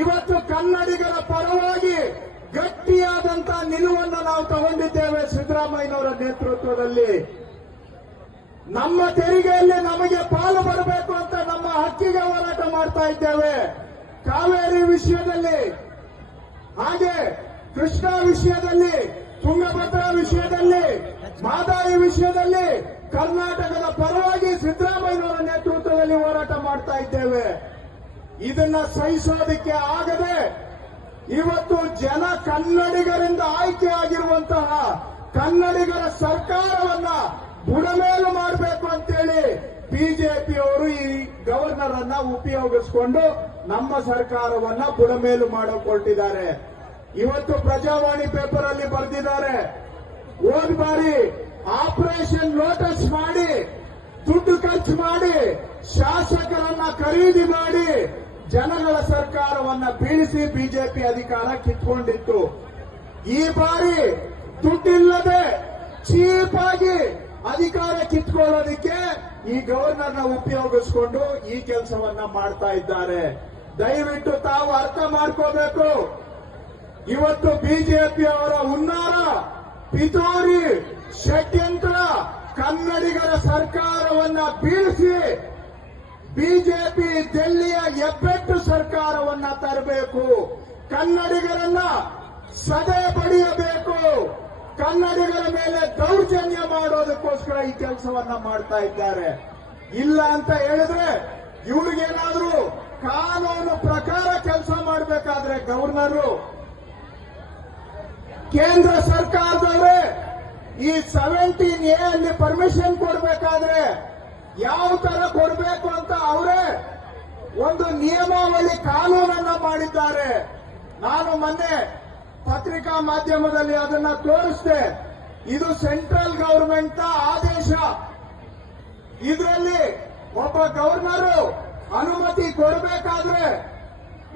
ಇವತ್ತು ಕನ್ನಡಿಗರ ಪರವಾಗಿ ಗಟ್ಟಿಯಾದಂತ ನಿಲುವನ್ನು ನಾವು ತಗೊಂಡಿದ್ದೇವೆ. ಸಿದ್ದರಾಮಯ್ಯನವರ ನೇತೃತ್ವದಲ್ಲಿ ನಮ್ಮ ತೆರಿಗೆಯಲ್ಲಿ ನಮಗೆ ಪಾಲು ಬರಬೇಕು ಅಂತ ನಮ್ಮ ಹಕ್ಕಿಗೆ ಹೋರಾಟ ಮಾಡ್ತಾ ಇದ್ದೇವೆ. ಕಾವೇರಿ ವಿಷಯದಲ್ಲಿ, ಹಾಗೆ ಕೃಷ್ಣಾ ವಿಷಯದಲ್ಲಿ, ತುಂಗಭದ್ರಾ ವಿಷಯದಲ್ಲಿ, ಮಾದಾಯಿ ವಿಷಯದಲ್ಲಿ ಕರ್ನಾಟಕದ ಪರವಾಗಿ ಸಿದ್ದರಾಮಯ್ಯನವರ ನೇತೃತ್ವದಲ್ಲಿ ಹೋರಾಟ ಮಾಡ್ತಾ ಇದ್ದೇವೆ. ಇದನ್ನ ಸಹಿಸೋದಕ್ಕೆ ಆಗದೆ ಇವತ್ತು ಜನ ಕನ್ನಡಿಗರಿಂದ ಆಯ್ಕೆಯಾಗಿರುವಂತಹ ಕನ್ನಡಿಗರ ಸರ್ಕಾರವನ್ನ ಬುಡಮೇಲು ಮಾಡಬೇಕು ಅಂತೇಳಿ ಬಿಜೆಪಿಯವರು ಈ ಗವರ್ನರ್ ಅನ್ನ ಉಪಯೋಗಿಸಿಕೊಂಡು ನಮ್ಮ ಸರ್ಕಾರವನ್ನ ಬುಡಮೇಲು ಮಾಡಿಕೊಳ್ತಿದ್ದಾರೆ. ಇವತ್ತು ಪ್ರಜಾವಾಣಿ ಪೇಪರ್ ಅಲ್ಲಿ ಬರೆದಿದ್ದಾರೆ, ಹೋದ ಬಾರಿ ಆಪರೇಷನ್ ಲೋಟಸ್ ಮಾಡಿ ದುಡ್ಡು ಖರ್ಚು ಮಾಡಿ ಶಾಸಕರನ್ನ ಖರೀದಿ ಮಾಡಿ ಜನಗಳ ಸರ್ಕಾರವನ್ನ ಬೀಳಿಸಿ ಬಿಜೆಪಿ ಅಧಿಕಾರ ಕಿತ್ಕೊಂಡಿತ್ತು. ಈ ಬಾರಿ ದುಡ್ಡಿಲ್ಲದೆ ಚೀಪ್ ಆಗಿ ಅಧಿಕಾರ ಕಿತ್ಕೊಳ್ಳೋದಕ್ಕೆ ಈ ಗವರ್ನರ್ನ ಉಪಯೋಗಿಸಿಕೊಂಡು ಈ ಕೆಲಸವನ್ನ ಮಾಡ್ತಾ ಇದ್ದಾರೆ. ದಯವಿಟ್ಟು ತಾವು ಅರ್ಥ ಮಾಡ್ಕೋಬೇಕು. ಇವತ್ತು ಬಿಜೆಪಿಯವರ ಹುನ್ನಾರ, ಪಿತೂರಿ, ಷಡ್ಯಂತ್ರ ಕನ್ನಡಿಗರ ಸರ್ಕಾರವನ್ನ ಬೀಳಿಸಿ ಬಿಜೆಪಿ ದಿಲ್ಲಿಯ ಹೆಬ್ಬೆಟ್ಟು ಸರ್ಕಾರವನ್ನ ತರಬೇಕು. ಕನ್ನಡಿಗರನ್ನ ಸದೆ ಬಡಿಯಬೇಕು. ಕನ್ನಡಿಗರ ಮೇಲೆ ದೌರ್ಜನ್ಯ ಮಾಡೋದಕ್ಕೋಸ್ಕರ ಈ ಕೆಲಸವನ್ನ ಮಾಡ್ತಾ ಇದ್ದಾರೆ. ಇಲ್ಲ ಅಂತ ಹೇಳಿದ್ರೆ ಇವ್ರಿಗೇನಾದ್ರೂ ಕಾನೂನು ಪ್ರಕಾರ ಕೆಲಸ ಮಾಡಬೇಕಾದ್ರೆ ಗವರ್ನರು, ಕೇಂದ್ರ ಸರ್ಕಾರದವರೇ ಈ 17A ಅಲ್ಲಿ ಪರ್ಮಿಷನ್ ಕೊಡಬೇಕಾದ್ರೆ ಯಾವ ತರ ಕೊಡಬೇಕು ಅಂತ ಅವರೇ ಒಂದು ನಿಯಮಾವಳಿ ಕಾನೂನನ್ನ ಮಾಡಿದ್ದಾರೆ. ನಾನು ಮೊನ್ನೆ ಪತ್ರಿಕಾ ಮಾಧ್ಯಮದಲ್ಲಿ ಅದನ್ನ ತೋರಿಸಿದೆ. ಇದು ಸೆಂಟ್ರಲ್ ಗವರ್ಮೆಂಟ್ ಆದೇಶ. ಇದರಲ್ಲಿ ಒಬ್ಬ ಗವರ್ನರು ಅನುಮತಿ ಕೊಡಬೇಕಾದ್ರೆ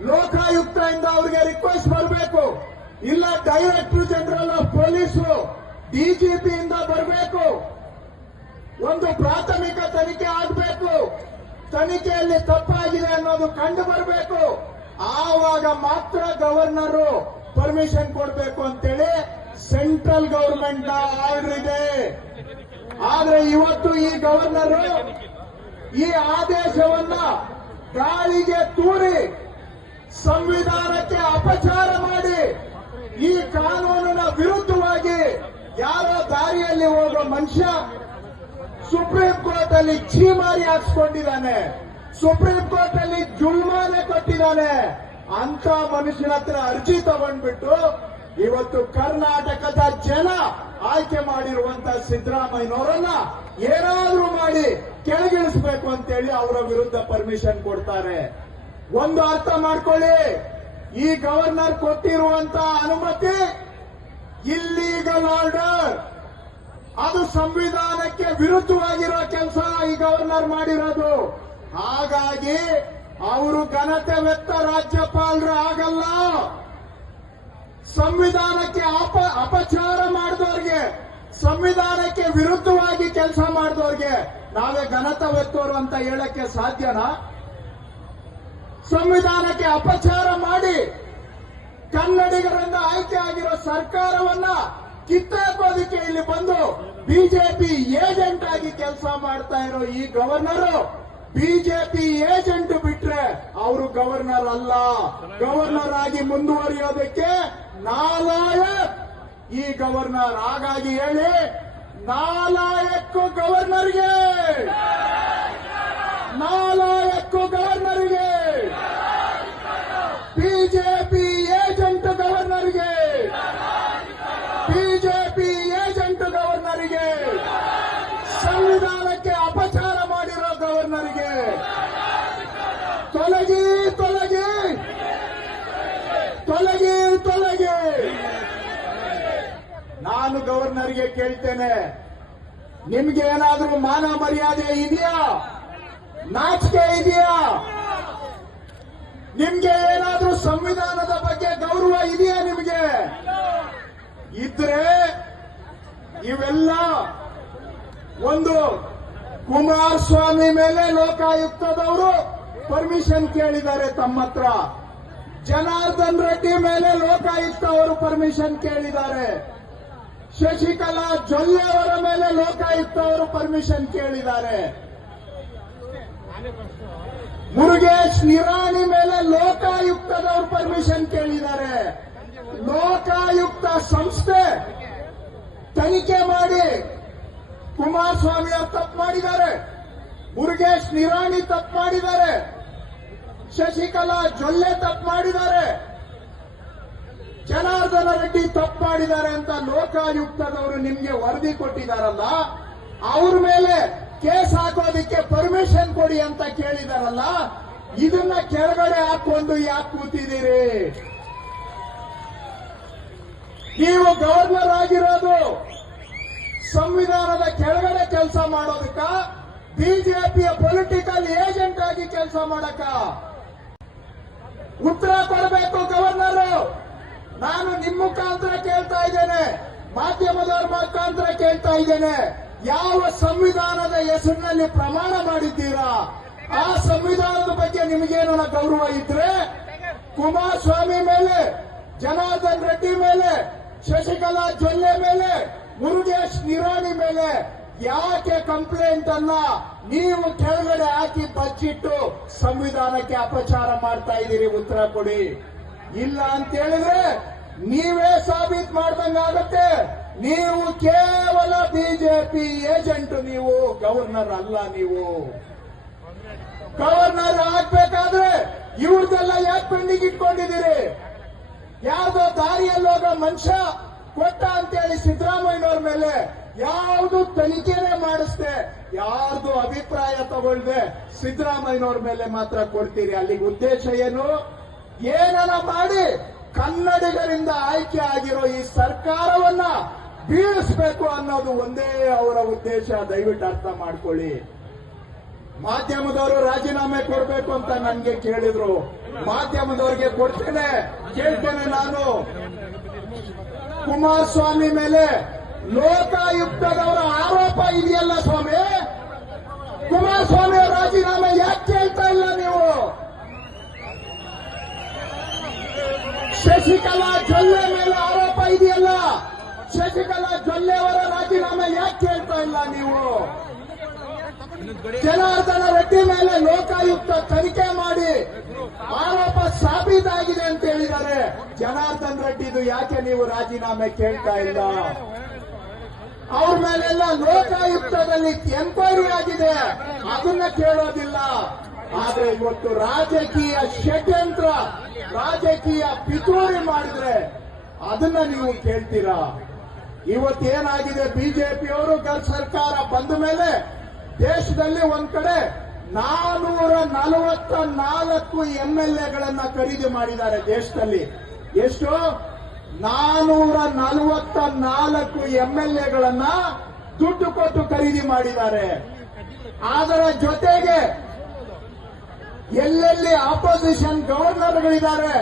ಲೋಕಾಯುಕ್ತದಿಂದ ಅವರಿಗೆ ರಿಕ್ವೆಸ್ಟ್ ಬರಬೇಕು, ಇಲ್ಲ ಡೈರೆಕ್ಟರ್ ಜನರಲ್ ಆಫ್ ಪೊಲೀಸು ಡಿಜಿಪಿಯಿಂದ ಬರಬೇಕು. ಒಂದು ಪ್ರಾಥಮಿಕ ತನಿಖೆ ಆಗಬೇಕು. ತನಿಖೆಯಲ್ಲಿ ತಪ್ಪಾಗಿದೆ ಅನ್ನೋದು ಕಂಡು ಬರಬೇಕು. ಆವಾಗ ಮಾತ್ರ ಗವರ್ನರು ಪರ್ಮಿಷನ್ ಕೊಡಬೇಕು ಅಂತೇಳಿ ಸೆಂಟ್ರಲ್ ಗವರ್ಮೆಂಟ್ ಆರ್ಡರ್ ಇದೆ. ಆದ್ರೆ ಇವತ್ತು ಈ ಗವರ್ನರು ಈ ಆದೇಶವನ್ನ ಗಾಳಿಗೆ ತೂರಿ ಸಂವಿಧಾನಕ್ಕೆ ಅಪಚಾರ ಮಾಡಿ ಈ ಕಾನೂನಿನ ವಿರುದ್ಧವಾಗಿ ಯಾರೋ ದಾರಿಯಲ್ಲಿ ಹೋಗೋ ಮನುಷ್ಯ ಸುಪ್ರೀಂ ಕೋರ್ಟ್ ಅಲ್ಲಿ ಛೀಮಾರಿ ಹಾಕ್ಸ್ಕೊಂಡಿದ್ದಾನೆ, ಸುಪ್ರೀಂ ಕೋರ್ಟ್ ಅಲ್ಲಿ ಜುಲ್ಮಾನೆ ಕೊಟ್ಟಿದ್ದಾನೆ. ಅಂತ ಮನುಷ್ಯನ ಹತ್ರ ಅರ್ಜಿ ತಗೊಂಡ್ಬಿಟ್ಟು ಇವತ್ತು ಕರ್ನಾಟಕದ ಜನ ಆಯ್ಕೆ ಮಾಡಿರುವಂತಹ ಸಿದ್ದರಾಮಯ್ಯನವರನ್ನ ಏನಾದ್ರೂ ಮಾಡಿ ಕೆಳಗಿಳಿಸಬೇಕು ಅಂತೇಳಿ ಅವರ ವಿರುದ್ಧ ಪರ್ಮಿಷನ್ ಕೊಡ್ತಾರೆ. ಒಂದು ಅರ್ಥ ಮಾಡ್ಕೊಳ್ಳಿ, ಈ ಗವರ್ನರ್ ಕೊಟ್ಟಿರುವಂತಹ ಅನುಮತಿ ಇಲ್ಲೀಗಲ್ ಆರ್ಡರ್. ಅದು ಸಂವಿಧಾನಕ್ಕೆ ವಿರುದ್ಧವಾಗಿರೋ ಕೆಲಸ ಈ ಗವರ್ನರ್ ಮಾಡಿರೋದು. ಹಾಗಾಗಿ ಅವರು ಘನತೆ ವೆತ್ತ ರಾಜ್ಯಪಾಲರು ಆಗಲ್ಲ. ಸಂವಿಧಾನಕ್ಕೆ ಅಪಚಾರ ಮಾಡಿದವ್ರಿಗೆ, ಸಂವಿಧಾನಕ್ಕೆ ವಿರುದ್ಧವಾಗಿ ಕೆಲಸ ಮಾಡಿದವ್ರಿಗೆ ನಾವೇ ಘನತೆ ವೆತ್ತೋರು ಅಂತ ಹೇಳಕ್ಕೆ ಸಾಧ್ಯನಾ? ಸಂವಿಧಾನಕ್ಕೆ ಅಪಚಾರ ಮಾಡಿ ಕನ್ನಡಿಗರಿಂದ ಆಯ್ಕೆ ಆಗಿರೋ ಸರ್ಕಾರವನ್ನ ಕಿತ್ತಾಕೋದಕ್ಕೆ ಇಲ್ಲಿ ಬಂದು ಬಿಜೆಪಿ ಏಜೆಂಟ್ ಆಗಿ ಕೆಲಸ ಮಾಡ್ತಾ ಇರೋ ಈ ಗವರ್ನರು ಬಿಜೆಪಿ ಏಜೆಂಟ್ ಬಿಟ್ರೆ ಅವರು ಗವರ್ನರ್ ಅಲ್ಲ. ಗವರ್ನರ್ ಆಗಿ ಮುಂದುವರಿಯೋದಕ್ಕೆ ನಾಲಾಯಕ್ ಈ ಗವರ್ನರ್. ಹಾಗಾಗಿ ಹೇಳಿ, ನಾಲಾಯಕ್ಕು ಗವರ್ನರ್ಗೆ, ನಾಲಾಯಕ್ಕು ಗವರ್ನರ್ಗೆ, ಬಿಜೆಪಿ ಏಜೆಂಟ್ ಗವರ್ನರ್ಗೆ, ಬಿಜೆಪಿ ಏಜೆಂಟ್ ಗವರ್ನರ್ಗೆ, ಸಂವಿಧಾನಕ್ಕೆ ಅಪಚಾರ ಮಾಡಿರೋ ಗವರ್ನರ್ಗೆ ತೊಲಗಿ, ತೊಲಗಿ, ತೊಲಗಿ, ತೊಲಗಿ. ನಾನು ಗವರ್ನರ್ಗೆ ಕೇಳ್ತೇನೆ, ನಿಮ್ಗೆ ಏನಾದ್ರೂ ಮಾನ ಮರ್ಯಾದೆ ಇದೆಯಾ? ನಾಚಿಕೆ ಇದೆಯಾ? ನಿಮ್ಗೆ ಏನಾದ್ರೂ ಸಂವಿಧಾನದ ಬಗ್ಗೆ ಗೌರವ ಇದೆಯಾ? ನಿಮಗೆ ಇದ್ರೆ ಇವೆಲ್ಲ ಒಂದು ಕುಮಾರಸ್ವಾಮಿ ಮೇಲೆ ಲೋಕಾಯುಕ್ತದವರು ಪರ್ಮಿಷನ್ ಕೇಳಿದ್ದಾರೆ ತಮ್ಮ ಹತ್ರ. ಜನಾರ್ದನ್ ರೆಡ್ಡಿ ಮೇಲೆ ಲೋಕಾಯುಕ್ತ ಅವರು ಪರ್ಮಿಷನ್ ಕೇಳಿದ್ದಾರೆ. ಶಶಿಕಲಾ ಜೊಲ್ಲೆ ಅವರ ಮೇಲೆ ಲೋಕಾಯುಕ್ತ ಅವರು ಪರ್ಮಿಷನ್ ಕೇಳಿದ್ದಾರೆ. ಮುರುಗೇಶ್ ನಿರಾಣಿ ಮೇಲೆ ಲೋಕಾಯುಕ್ತದವರು ಪರ್ಮಿಷನ್ ಕೇಳಿದ್ದಾರೆ. ಲೋಕಾಯುಕ್ತ ಸಂಸ್ಥೆ ತನಿಖೆ ಮಾಡಿ ಕುಮಾರಸ್ವಾಮಿ ಅವರು ತಪ್ಪು ಮಾಡಿದ್ದಾರೆ, ಮುರುಗೇಶ್ ನಿರಾಣಿ ತಪ್ಪು ಮಾಡಿದ್ದಾರೆ, ಶಶಿಕಲಾ ಜೊಲ್ಲೆ ತಪ್ಪು ಮಾಡಿದ್ದಾರೆ, ಜನಾರ್ದನ ರೆಡ್ಡಿ ತಪ್ಪು ಮಾಡಿದ್ದಾರೆ ಅಂತ ಲೋಕಾಯುಕ್ತದವರು ನಿಮ್ಗೆ ವರದಿ ಕೊಟ್ಟಿದ್ದಾರಲ್ಲ, ಅವ್ರ ಮೇಲೆ ಕೇಸ್ ಹಾಕೋದಿಕ್ಕೆ ಪರ್ಮಿಷನ್ ಕೊಡಿ ಅಂತ ಕೇಳಿದಾರಲ್ಲ, ಇದನ್ನ ಕೆಳಗಡೆ ಹಾಕೊಂಡು ಯಾಕೆ ಕೂತಿದ್ದೀರಿ? ನೀವು ಗವರ್ನರ್ ಆಗಿರೋದು ಸಂವಿಧಾನದ ಕೆಳಗಡೆ ಕೆಲಸ ಮಾಡೋದಕ್ಕ, ಬಿಜೆಪಿಯ ಪೊಲಿಟಿಕಲ್ ಏಜೆಂಟ್ ಆಗಿ ಕೆಲಸ ಮಾಡಕ? ಉತ್ತರ ಕೊಡಬೇಕು ಗವರ್ನರ್. ನಾನು ನಿಮ್ಮ ಮುಖಾಂತರ ಕೇಳ್ತಾ ಇದ್ದೇನೆ, ಮಾಧ್ಯಮದವರ ಮುಖಾಂತರ ಕೇಳ್ತಾ ಇದ್ದೇನೆ, ಯಾವ ಸಂವಿಧಾನದ ಹೆಸರಿನಲ್ಲಿ ಪ್ರಮಾಣ ಮಾಡಿದ್ದೀರಾ? ಆ ಸಂವಿಧಾನದ ಬಗ್ಗೆ ನಿಮಗೇನೋ ಗೌರವ ಇದ್ರೆ ಕುಮಾರಸ್ವಾಮಿ ಮೇಲೆ, ಜನಾರ್ದನ್ ರೆಡ್ಡಿ ಮೇಲೆ, ಶಶಿಕಲಾ ಜೊಲ್ಲೆ ಮೇಲೆ, ಮುರುಗೇಶ್ ನಿರಾಣಿ ಮೇಲೆ ಯಾಕೆ ಕಂಪ್ಲೇಂಟ್ ಅನ್ನ ನೀವು ಕೆಳಗಡೆ ಹಾಕಿ ಬಚ್ಚಿಟ್ಟು ಸಂವಿಧಾನಕ್ಕೆ ಅಪಚಾರ ಮಾಡ್ತಾ ಇದ್ದೀರಿ? ಉತ್ತರ ಕೊಡಿ. ಇಲ್ಲ ಅಂತ ಹೇಳಿದ್ರೆ ನೀವೇ ಸಾಬೀತು ಮಾಡ್ದಂಗಾಗತ್ತೆ. ನೀವು ಕೇವಲ ಬಿಜೆಪಿ ಏಜೆಂಟ್, ನೀವು ಗವರ್ನರ್ ಅಲ್ಲ. ನೀವು ಗವರ್ನರ್ ಆಗ್ಬೇಕಾದ್ರೆ ಇವ್ರದೆಲ್ಲ ಯಾಕೆ ಪೆಂಡಿಂಗ್ ಇಟ್ಕೊಂಡಿದ್ದೀರಿ? ಯಾವ್ದೋ ದಾರಿಯಲ್ಲಿ ಹೋಗೋ ಮನುಷ್ಯ ಕೊಟ್ಟ ಅಂತೇಳಿ ಸಿದ್ದರಾಮಯ್ಯನವ್ರ ಮೇಲೆ ಯಾವುದು ತನಿಖೆನೇ ಮಾಡಿಸ್ದೆ, ಯಾರ್ದು ಅಭಿಪ್ರಾಯ ತಗೊಳ್ದೆ ಸಿದ್ದರಾಮಯ್ಯನವ್ರ ಮೇಲೆ ಮಾತ್ರ ಕೊಡ್ತೀರಿ. ಅಲ್ಲಿಗೆ ಉದ್ದೇಶ ಏನು? ಏನನ ಮಾಡಿ ಕನ್ನಡಿಗರಿಂದ ಆಯ್ಕೆ ಆಗಿರೋ ಈ ಸರ್ಕಾರವನ್ನ ಬೀಳಿಸಬೇಕು ಅನ್ನೋದು ಒಂದೇ ಅವರ ಉದ್ದೇಶ. ದಯವಿಟ್ಟು ಅರ್ಥ ಮಾಡ್ಕೊಳ್ಳಿ. ಮಾಧ್ಯಮದವರು ರಾಜೀನಾಮೆ ಕೊಡಬೇಕು ಅಂತ ನನ್ಗೆ ಕೇಳಿದ್ರು. ಮಾಧ್ಯಮದವರಿಗೆ ಕೊಡ್ತೇನೆ, ಕೇಳ್ತೇನೆ ನಾನು. ಕುಮಾರಸ್ವಾಮಿ ಮೇಲೆ ಲೋಕಾಯುಕ್ತದವರ ಆರೋಪ ಇದೆಯಲ್ಲ ಸ್ವಾಮಿ, ಕುಮಾರಸ್ವಾಮಿ ಅವರ ರಾಜೀನಾಮೆ ಯಾಕೆ ಕೇಳ್ತಾ ಇಲ್ಲ ನೀವು? ಶಶಿಕಲಾ ಜೊಲ್ಲೆ ಮೇಲೆ ಆರೋಪ ಇದೆಯಲ್ಲ, ಶಶಿಕಲಾ ಜೊಲ್ಲೆ ಅವರ ರಾಜೀನಾಮೆ ಯಾಕೆ ಕೇಳ್ತಾ ಇಲ್ಲ ನೀವು? ಜನಾರ್ದನ ರೆಡ್ಡಿ ಮೇಲೆ ಲೋಕಾಯುಕ್ತ ತನಿಖೆ ಮಾಡಿ ಆರೋಪ ಸಾಬೀತಾಗಿದೆ ಅಂತ ಹೇಳಿದ್ದಾರೆ. ಜನಾರ್ದನ್ ರೆಡ್ಡಿದು ಯಾಕೆ ನೀವು ರಾಜೀನಾಮೆ ಕೇಳ್ತಾ ಇಲ್ಲ? ಅವ್ರ ಮೇಲೆಲ್ಲ ಲೋಕಾಯುಕ್ತದಲ್ಲಿ ಎನ್ಕ್ವೈರಿ ಆಗಿದೆ, ಅದನ್ನ ಕೇಳೋದಿಲ್ಲ. ಆದ್ರೆ ಇವತ್ತು ರಾಜಕೀಯ ಷಡ್ಯಂತ್ರ, ರಾಜಕೀಯ ಪಿತೂರಿ ಮಾಡಿದ್ರೆ ಅದನ್ನ ನೀವು ಕೇಳ್ತೀರಾ? ಇವತ್ತೇನಾಗಿದೆ, ಬಿಜೆಪಿಯವರು ಸರ್ಕಾರ ಬಂದ ಮೇಲೆ ದೇಶದಲ್ಲಿ ಒಂದ್ ಕಡೆ 444 ಎಂಎಲ್ಎಗಳನ್ನ ಖರೀದಿ ಮಾಡಿದ್ದಾರೆ ದೇಶದಲ್ಲಿ. ಎಷ್ಟು? 444 ಎಂಎಲ್ಎಗಳನ್ನ ದುಡ್ಡು ಕೊಟ್ಟು ಖರೀದಿ ಮಾಡಿದ್ದಾರೆ. ಅದರ ಜೊತೆಗೆ ಎಲ್ಲೆಲ್ಲಿ ಆಪೋಸಿಷನ್ ಗವರ್ನರ್ಗಳಿದ್ದಾರೆ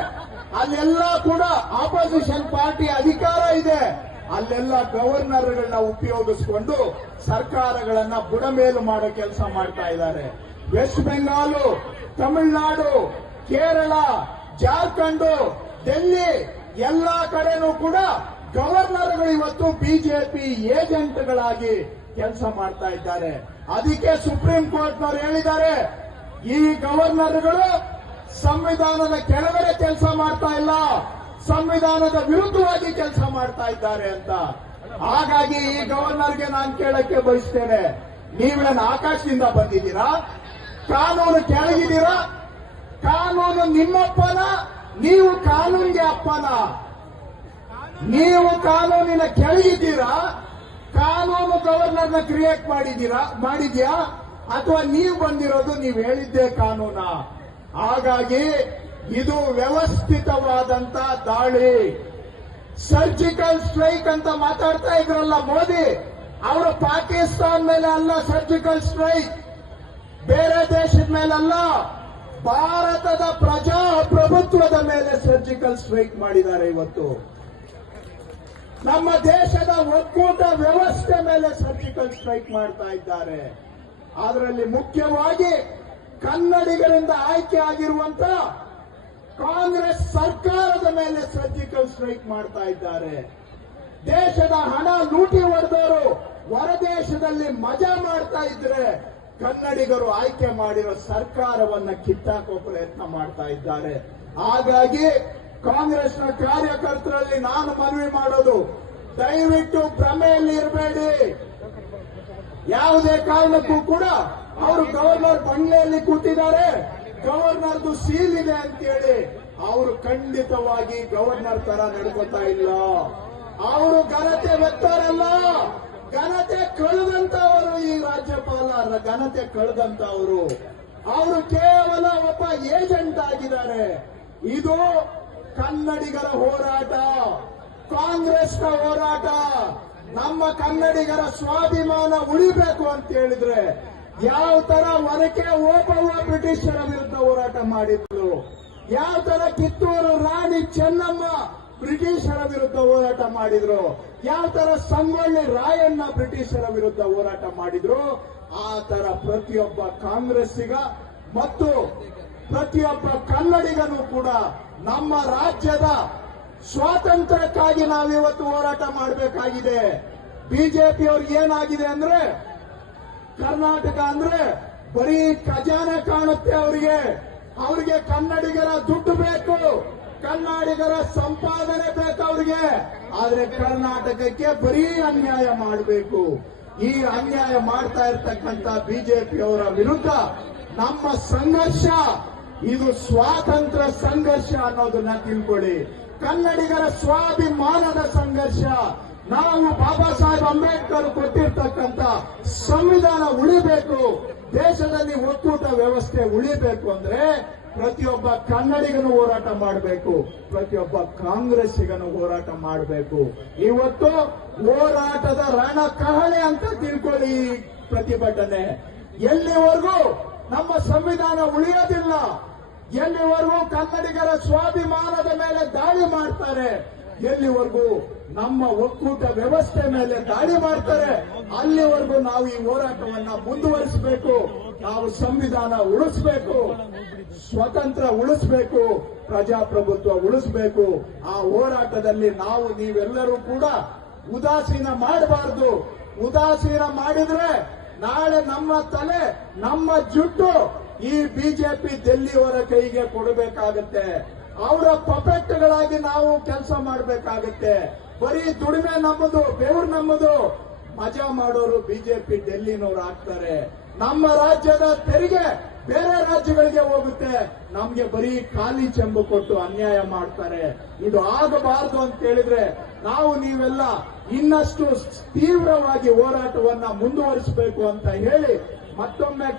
ಅಲ್ಲೆಲ್ಲ ಕೂಡ ಆಪೋಸಿಷನ್ ಪಾರ್ಟಿ ಅಧಿಕಾರ ಇದೆ, ಅಲ್ಲೆಲ್ಲ ಗವರ್ನರ್ಗಳನ್ನ ಉಪಯೋಗಿಸಿಕೊಂಡು ಸರ್ಕಾರಗಳನ್ನ ಬುಡಮೇಲು ಮಾಡೋ ಕೆಲಸ ಮಾಡ್ತಾ ಇದ್ದಾರೆ. ವೆಸ್ಟ್ ಬೆಂಗಾಲು, ತಮಿಳುನಾಡು, ಕೇರಳ, ಜಾರ್ಖಂಡ್, ಡೆಲ್ಲಿ ಎಲ್ಲಾ ಕಡೆನೂ ಕೂಡ ಗವರ್ನರ್ಗಳು ಇವತ್ತು ಬಿಜೆಪಿ ಏಜೆಂಟ್ಗಳಾಗಿ ಕೆಲಸ ಮಾಡ್ತಾ ಇದ್ದಾರೆ. ಅದಕ್ಕೆ ಸುಪ್ರೀಂ ಕೋರ್ಟ್ನವರು ಹೇಳಿದ್ದಾರೆ, ಈ ಗವರ್ನರ್ಗಳು ಸಂವಿಧಾನದ ಕೆಳಗಡೆ ಕೆಲಸ ಮಾಡ್ತಾ ಇಲ್ಲ, ಸಂವಿಧಾನದ ವಿರುದ್ಧವಾಗಿ ಕೆಲಸ ಮಾಡ್ತಾ ಇದ್ದಾರೆ ಅಂತ. ಹಾಗಾಗಿ ಈ ಗವರ್ನರ್ಗೆ ನಾನು ಕೇಳಕ್ಕೆ ಬಯಸ್ತೇನೆ, ನೀವೇನು ಆಕಾಶದಿಂದ ಬಂದಿದ್ದೀರಾ? ಕಾನೂನು ಕೆಳಗಿದ್ದೀರಾ? ಕಾನೂನು ನಿಮ್ಮಪ್ಪನ? ನೀವು ಕಾನೂನಿಗೆ ಅಪ್ಪನ? ನೀವು ಕಾನೂನಿನ ಕೆಳಗಿದ್ದೀರಾ? ಕಾನೂನು ಗವರ್ನರ್ನ ಕ್ರಿಯೇಟ್ ಮಾಡಿದ್ಯಾ ಅಥವಾ ನೀವು ಬಂದಿರೋದು ನೀವು ಹೇಳಿದ್ದೇ ಕಾನೂನ? ಹಾಗಾಗಿ ಇದು ವ್ಯವಸ್ಥಿತವಾದಂತ ದಾಳಿ. ಸರ್ಜಿಕಲ್ ಸ್ಟ್ರೈಕ್ ಅಂತ ಮಾತಾಡ್ತಾ ಇದ್ರಲ್ಲ ಮೋದಿ, ಅವರು ಪಾಕಿಸ್ತಾನ ಮೇಲೆ ಅಲ್ಲ ಸರ್ಜಿಕಲ್ ಸ್ಟ್ರೈಕ್, ಬೇರೆ ದೇಶದ ಮೇಲಲ್ಲ, ಭಾರತದ ಪ್ರಜಾಪ್ರಭುತ್ವದ ಮೇಲೆ ಸರ್ಜಿಕಲ್ ಸ್ಟ್ರೈಕ್ ಮಾಡಿದ್ದಾರೆ. ಇವತ್ತು ನಮ್ಮ ದೇಶದ ಒಕ್ಕೂಟ ವ್ಯವಸ್ಥೆ ಮೇಲೆ ಸರ್ಜಿಕಲ್ ಸ್ಟ್ರೈಕ್ ಮಾಡ್ತಾ ಇದ್ದಾರೆ. ಅದರಲ್ಲಿ ಮುಖ್ಯವಾಗಿ ಕನ್ನಡಿಗರಿಂದ ಆಯ್ಕೆ ಆಗಿರುವಂತ ಕಾಂಗ್ರೆಸ್ ಸರ್ಕಾರದ ಮೇಲೆ ಸರ್ಜಿಕಲ್ ಸ್ಟ್ರೈಕ್ ಮಾಡ್ತಾ ಇದ್ದಾರೆ. ದೇಶದ ಹಣ ಲೂಟಿ ಹೊಡೆದವರು ಹೊರದೇಶದಲ್ಲಿ ಮಜಾ ಮಾಡ್ತಾ ಇದ್ರೆ ಕನ್ನಡಿಗರು ಆಯ್ಕೆ ಮಾಡಿರೋ ಸರ್ಕಾರವನ್ನ ಕಿತ್ತಾಕೋ ಪ್ರಯತ್ನ ಮಾಡ್ತಾ ಇದ್ದಾರೆ. ಹಾಗಾಗಿ ಕಾಂಗ್ರೆಸ್ನ ಕಾರ್ಯಕರ್ತರಲ್ಲಿ ನಾನು ಮನವಿ ಮಾಡೋದು, ದಯವಿಟ್ಟು ಭ್ರಮೆಯಲ್ಲಿ ಇರಬೇಡಿ. ಯಾವುದೇ ಕಾರಣಕ್ಕೂ ಕೂಡ ಅವರು ಗವರ್ನರ್ ಬಂಗ್ಲೆಯಲ್ಲಿ ಕೂತಿದ್ದಾರೆ, ಗವರ್ನರ್ದು ಸೀಲ್ ಇದೆ ಅಂತೇಳಿ ಅವರು ಖಂಡಿತವಾಗಿ ಗವರ್ನರ್ ತರ ನಡ್ಕೋತಾ ಇಲ್ಲ. ಅವರು ಘನತೆ ವ್ಯಕ್ತರಲ್ಲ, ಘನತೆ ಕಳೆದಂತವರು. ಈ ರಾಜ್ಯಪಾಲ ಘನತೆ ಕಳೆದಂತವರು. ಅವರು ಕೇವಲ ಒಬ್ಬ ಏಜೆಂಟ್ ಆಗಿದ್ದಾರೆ. ಇದು ಕನ್ನಡಿಗರ ಹೋರಾಟ, ಕಾಂಗ್ರೆಸ್ನ ಹೋರಾಟ. ನಮ್ಮ ಕನ್ನಡಿಗರ ಸ್ವಾಭಿಮಾನ ಉಳಿಬೇಕು ಅಂತ ಹೇಳಿದ್ರೆ ಯಾವ ತರ ಒನಕೆ ಓಬವ್ವ ಬ್ರಿಟಿಷರ ವಿರುದ್ಧ ಹೋರಾಟ ಮಾಡಿದ್ರು, ಯಾವ ತರ ಕಿತ್ತೂರು ರಾಣಿ ಚೆನ್ನಮ್ಮ ಬ್ರಿಟಿಷರ ವಿರುದ್ಧ ಹೋರಾಟ ಮಾಡಿದ್ರು, ಯಾವ ತರ ಸಂಗೊಳ್ಳಿ ರಾಯಣ್ಣ ಬ್ರಿಟಿಷರ ವಿರುದ್ಧ ಹೋರಾಟ ಮಾಡಿದ್ರು, ಆ ತರ ಪ್ರತಿಯೊಬ್ಬ ಕಾಂಗ್ರೆಸ್ಸಿಗ ಮತ್ತು ಪ್ರತಿಯೊಬ್ಬ ಕನ್ನಡಿಗನೂ ಕೂಡ ನಮ್ಮ ರಾಜ್ಯದ ಸ್ವಾತಂತ್ರ್ಯಕ್ಕಾಗಿ ನಾವಿವತ್ತು ಹೋರಾಟ ಮಾಡಬೇಕಾಗಿದೆ. ಬಿಜೆಪಿಯವ್ರಿಗೆ ಏನಾಗಿದೆ ಅಂದ್ರೆ ಕರ್ನಾಟಕ ಅಂದ್ರೆ ಬರೀ ಖಜಾನೆ ಕಾಣುತ್ತೆ ಅವರಿಗೆ ಕನ್ನಡಿಗರ ದುಡ್ಡು ಬೇಕು, ಕನ್ನಡಿಗರ ಸಂಪಾದನೆ ಬೇಕು ಅವರಿಗೆ. ಆದ್ರೆ ಕರ್ನಾಟಕಕ್ಕೆ ಬರೀ ಅನ್ಯಾಯ ಮಾಡಬೇಕು. ಈ ಅನ್ಯಾಯ ಮಾಡ್ತಾ ಇರ್ತಕ್ಕಂಥ ಬಿಜೆಪಿಯವರ ವಿರುದ್ಧ ನಮ್ಮ ಸಂಘರ್ಷ ಇದು ಸ್ವಾತಂತ್ರ್ಯ ಸಂಘರ್ಷ ಅನ್ನೋದನ್ನ ತಿಳ್ಕೊಳ್ಳಿ. ಕನ್ನಡಿಗರ ಸ್ವಾಭಿಮಾನದ ಸಂಘರ್ಷ. ನಾವು ಬಾಬಾ ಸಾಹೇಬ್ ಅಂಬೇಡ್ಕರ್ ಕೊಟ್ಟಿರ್ತಕ್ಕಂಥ ಸಂವಿಧಾನ ಉಳಿಬೇಕು, ದೇಶದಲ್ಲಿ ಒಕ್ಕೂಟ ವ್ಯವಸ್ಥೆ ಉಳಿಬೇಕು ಅಂದ್ರೆ ಪ್ರತಿಯೊಬ್ಬ ಕನ್ನಡಿಗನು ಹೋರಾಟ ಮಾಡಬೇಕು, ಪ್ರತಿಯೊಬ್ಬ ಕಾಂಗ್ರೆಸ್ಸಿಗನು ಹೋರಾಟ ಮಾಡಬೇಕು. ಇವತ್ತು ಹೋರಾಟದ ರಣಕಹಳೆ ಅಂತ ತಿಳ್ಕೊಳ್ಳಿ ಪ್ರತಿಭಟನೆ. ಎಲ್ಲಿವರೆಗೂ ನಮ್ಮ ಸಂವಿಧಾನ ಉಳಿಯೋದಿಲ್ಲ, ಎಲ್ಲಿವರೆಗೂ ಕನ್ನಡಿಗರ ಸ್ವಾಭಿಮಾನದ ಮೇಲೆ ದಾಳಿ ಮಾಡ್ತಾರೆ, ಎಲ್ಲಿವರೆಗೂ ನಮ್ಮ ಒಕ್ಕೂಟ ವ್ಯವಸ್ಥೆ ಮೇಲೆ ದಾಳಿ ಮಾಡ್ತಾರೆ, ಅಲ್ಲಿವರೆಗೂ ನಾವು ಈ ಹೋರಾಟವನ್ನ ಮುಂದುವರಿಸಬೇಕು. ನಾವು ಸಂವಿಧಾನ ಉಳಿಸಬೇಕು, ಸ್ವತಂತ್ರ ಉಳಿಸಬೇಕು, ಪ್ರಜಾಪ್ರಭುತ್ವ ಉಳಿಸಬೇಕು. ಆ ಹೋರಾಟದಲ್ಲಿ ನಾವು ನೀವೆಲ್ಲರೂ ಕೂಡ ಉದಾಸೀನ ಮಾಡಬಾರದು. ಉದಾಸೀನ ಮಾಡಿದ್ರೆ ನಾಳೆ ನಮ್ಮ ತಲೆ, ನಮ್ಮ ಜುಟ್ಟು ಈ ಬಿಜೆಪಿ ಡೆಲ್ಲಿಯವರ ಕೈಗೆ ಕೊಡಬೇಕಾಗತ್ತೆ. ಅವರ ಪಪೆಟ್ಗಳಾಗಿ ನಾವು ಕೆಲಸ ಮಾಡಬೇಕಾಗತ್ತೆ. ಬರೀ ದುಡಿಮೆ ನಮ್ಮದು, ಬೆವರು ನಮ್ಮದು, ಮಜಾ ಮಾಡೋರು ಬಿಜೆಪಿ ಡೆಲ್ಲಿನವರು ಆಗ್ತಾರೆ. ನಮ್ಮ ರಾಜ್ಯದ ತೆರಿಗೆ ಬೇರೆ ರಾಜ್ಯಗಳಿಗೆ ಹೋಗುತ್ತೆ, ನಮ್ಗೆ ಬರೀ ಖಾಲಿ ಚೆಂಬು ಕೊಟ್ಟು ಅನ್ಯಾಯ ಮಾಡ್ತಾರೆ. ಇದು ಆಗಬಾರದು ಅಂತ ಹೇಳಿದ್ರೆ ನಾವು ನೀವೆಲ್ಲ ಇನ್ನಷ್ಟು ತೀವ್ರವಾಗಿ ಹೋರಾಟವನ್ನ ಮುಂದುವರಿಸಬೇಕು ಅಂತ ಹೇಳಿ ಮತ್ತೊಮ್ಮೆ